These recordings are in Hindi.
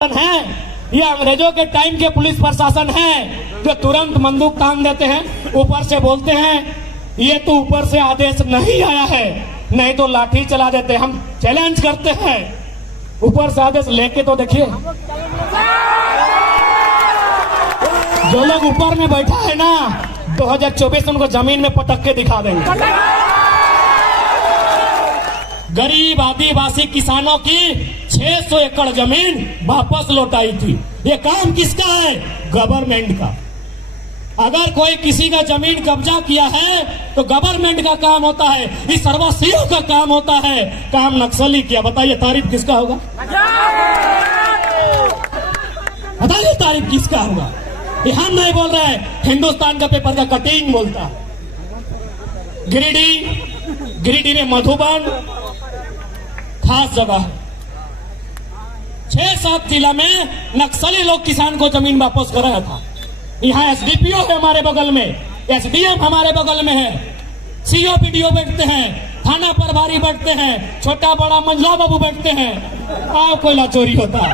है ये अंग्रेजों के टाइम के पुलिस प्रशासन है जो तुरंत बंदूक तान देते हैं, ऊपर से बोलते हैं ये तो ऊपर से आदेश नहीं आया है, नहीं तो लाठी चला देते। हम चैलेंज करते हैं, ऊपर से आदेश लेके तो देखिए। जो लोग ऊपर में बैठा है ना, 2024 उनको जमीन में पटक के दिखा देंगे। गरीब आदिवासी किसानों की 600 एकड़ जमीन वापस लौटाई थी। ये काम किसका है? गवर्नमेंट का। अगर कोई किसी का जमीन कब्जा किया है तो गवर्नमेंट का काम होता है, इस सर्वसियों का काम होता है। काम नक्सली किया, बताइए तारीफ किसका होगा? बताइए तारीफ किसका होगा? ये हम नहीं बोल रहे हैं, हिंदुस्तान का पेपर का कटिंग बोलता। गिरिडीह में मधुबन खास जगह है। 6-7 जिला में नक्सली लोग किसान को जमीन वापस कर रहा था। यहाँ एसडीपीओ है हमारे बगल में, एसडीएम हमारे बगल में है, सीओ पीडीओ बैठते हैं, थाना प्रभारी बैठते हैं, छोटा बड़ा मंझला बाबू बैठते हैं। आओ कोयला चोरी होता है।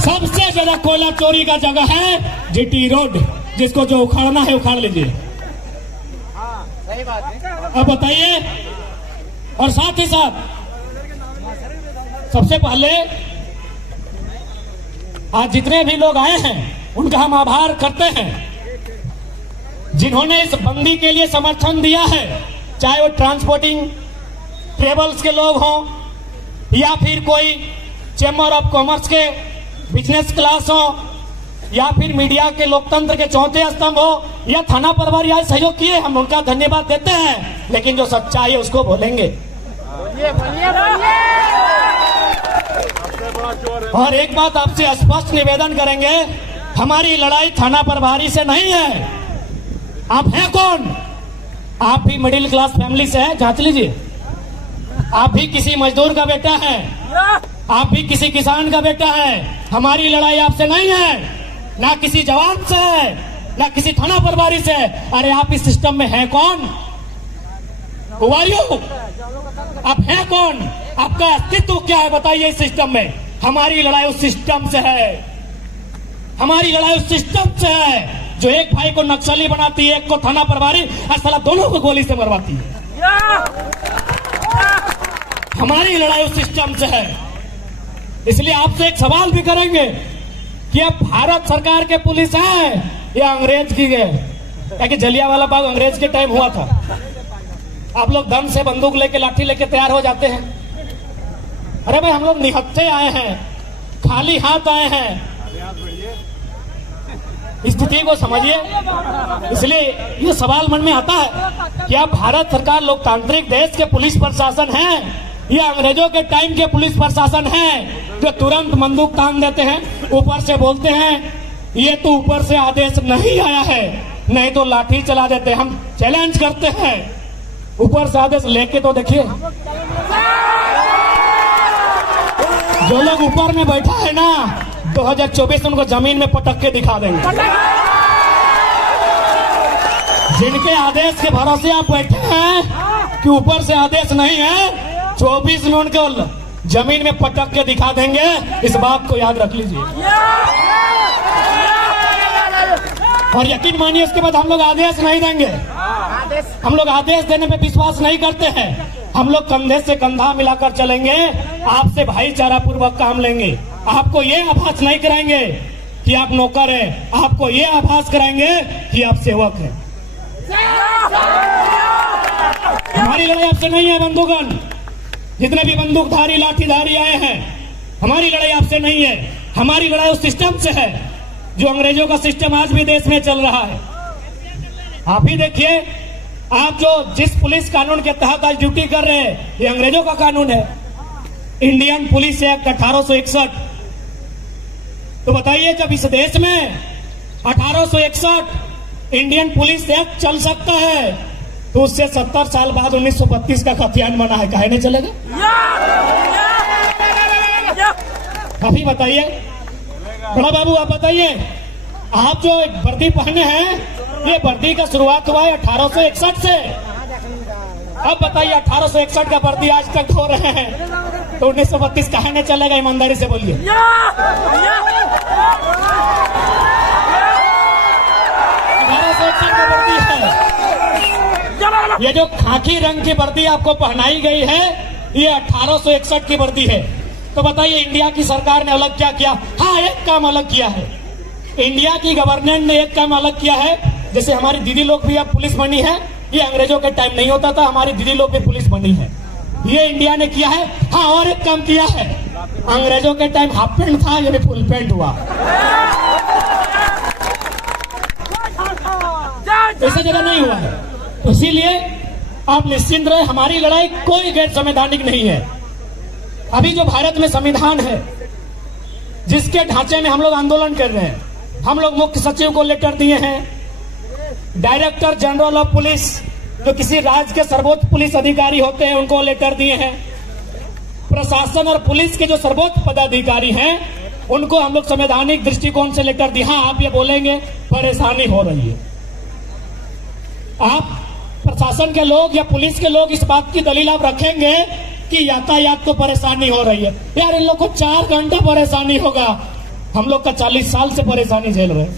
सबसे ज्यादा कोयला चोरी का जगह है जीटी रोड, जिसको जो उखाड़ना है उखाड़ लीजिए। सही बात है। अब बताइए, और साथ ही साथ सबसे पहले आज जितने भी लोग आए हैं उनका हम आभार करते हैं जिन्होंने इस बंदी के लिए समर्थन दिया है, चाहे वो ट्रांसपोर्टिंग ट्रेवल्स के लोग हों या फिर कोई चैम्बर ऑफ कॉमर्स के बिजनेस क्लास हो या फिर मीडिया के लोकतंत्र के चौथे स्तंभ हो या थाना प्रभारी आज सहयोग किए, हम उनका धन्यवाद देते हैं। लेकिन जो सच्चाई है उसको बोलेंगे। और एक बात आपसे स्पष्ट निवेदन करेंगे, हमारी लड़ाई थाना प्रभारी से नहीं है। आप हैं कौन? आप भी मिडिल क्लास फैमिली से है, जांच लीजिए। आप भी किसी मजदूर का बेटा है, आप भी किसी किसान का बेटा है। हमारी लड़ाई आपसे नहीं है, ना किसी जवान से है, ना किसी थाना प्रभारी से। अरे आप इस सिस्टम में हैं कौन? आप हैं कौन? आपका अस्तित्व क्या है? बताइए इस सिस्टम में। हमारी लड़ाई उस सिस्टम से है, हमारी लड़ाई उस सिस्टम से है जो एक भाई को नक्सली बनाती है, एक को थाना प्रभारी, और साला दोनों को गोली से मरवाती है। हमारी लड़ाई उस सिस्टम से है। इसलिए आपसे एक सवाल भी करेंगे कि अब भारत सरकार के पुलिस है या अंग्रेज की है? क्योंकि जलियांवाला बाग अंग्रेज के टाइम हुआ था। आप लोग दम से बंदूक लेके लाठी लेके तैयार हो जाते हैं। अरे भाई, हम लोग निहत्थे आए हैं, खाली हाथ आए हैं। स्थिति को समझिए। इसलिए ये सवाल मन में आता है कि अब भारत सरकार लोकतांत्रिक देश के पुलिस प्रशासन है या अंग्रेजों के टाइम के पुलिस प्रशासन है जो तुरंत बंदूक तान देते हैं, ऊपर से बोलते हैं ये तो ऊपर से आदेश नहीं आया है, नहीं तो लाठी चला देते। हम चैलेंज करते हैं, ऊपर से आदेश लेके तो देखिए। जो लोग ऊपर में बैठा है ना, 2024 उनको जमीन में पटक के दिखा देंगे। जिनके आदेश के भरोसे आप बैठे हैं कि ऊपर से आदेश नहीं है, 24 में उनको जमीन में पटक के दिखा देंगे। इस बात को याद रख लीजिए और यकीन मानिए, इसके बाद हम लोग आदेश नहीं देंगे। हम लोग आदेश देने पे विश्वास नहीं करते हैं। हम लोग कंधे से कंधा मिलाकर चलेंगे, आपसे भाईचारा पूर्वक काम लेंगे। आपको ये आभास नहीं कराएंगे कि आप नौकर हैं, आपको ये आभास कराएंगे कि आप सेवक हैं। हमारी लड़ाई आपसे नहीं है बंदूकन। जितने भी बंदूकधारी लाठीधारी आए हैं, हमारी लड़ाई आपसे नहीं है। हमारी लड़ाई उस सिस्टम से है जो अंग्रेजों का सिस्टम आज भी देश में चल रहा है। आप ही देखिए, आप जो जिस पुलिस कानून के तहत आज ड्यूटी कर रहे हैं, ये अंग्रेजों का कानून है, इंडियन पुलिस एक्ट 1861। तो बताइए, जब इस देश में 1861 इंडियन पुलिस एक्ट चल सकता है, तो उससे 70 साल बाद 1932 का खतियान बना है, काहे नहीं चलेगा? अभी बताइए बड़ा बाबू, आप बताइए, आप जो वर्दी पहने हैं, ये वर्दी का शुरुआत हुआ है 1861 से। अब बताइए 1861 का वर्दी आज तक हो रहे हैं। तो 1932 कहाँ नहीं चलेगा? ईमानदारी से बोलिए। 1861 की वर्दी है। ये जो खाकी रंग की वर्दी आपको पहनाई गई है, ये 1861 की वर्दी है। तो बताइए इंडिया की सरकार ने अलग क्या किया? हाँ, एक काम अलग किया है। इंडिया की गवर्नमेंट ने एक काम अलग किया है, जैसे हमारी दीदी लोग भी अब पुलिस बनी है। ये अंग्रेजों के टाइम नहीं होता था, हमारी दीदी लोग भी पुलिस बनी है, ये इंडिया ने किया है। हाँ, और एक काम किया है, अंग्रेजों के टाइम हाफ पैंट था, ये भी फुल पैंट हुआ। ऐसा जगह नहीं हुआ है। तो इसीलिए आप निश्चिंत रहे, हमारी लड़ाई कोई गैर संवैधानिक नहीं है। अभी जो भारत में संविधान है, जिसके ढांचे में हम लोग आंदोलन कर रहे हैं, हम लोग मुख्य सचिव को लेटर दिए हैं, डायरेक्टर जनरल ऑफ पुलिस जो किसी राज्य के सर्वोच्च पुलिस अधिकारी होते हैं उनको लेटर दिए हैं, प्रशासन और पुलिस के जो सर्वोच्च पदाधिकारी हैं उनको हम लोग संवैधानिक दृष्टिकोण से लेटर दिए। हाँ, आप ये बोलेंगे परेशानी हो रही है, आप प्रशासन के लोग या पुलिस के लोग इस बात की दलील आप रखेंगे कि यातायात को परेशानी हो रही है। यार, इन लोग को 4 घंटा परेशानी होगा, हम लोग का 40 साल से परेशानी झेल रहे हैं।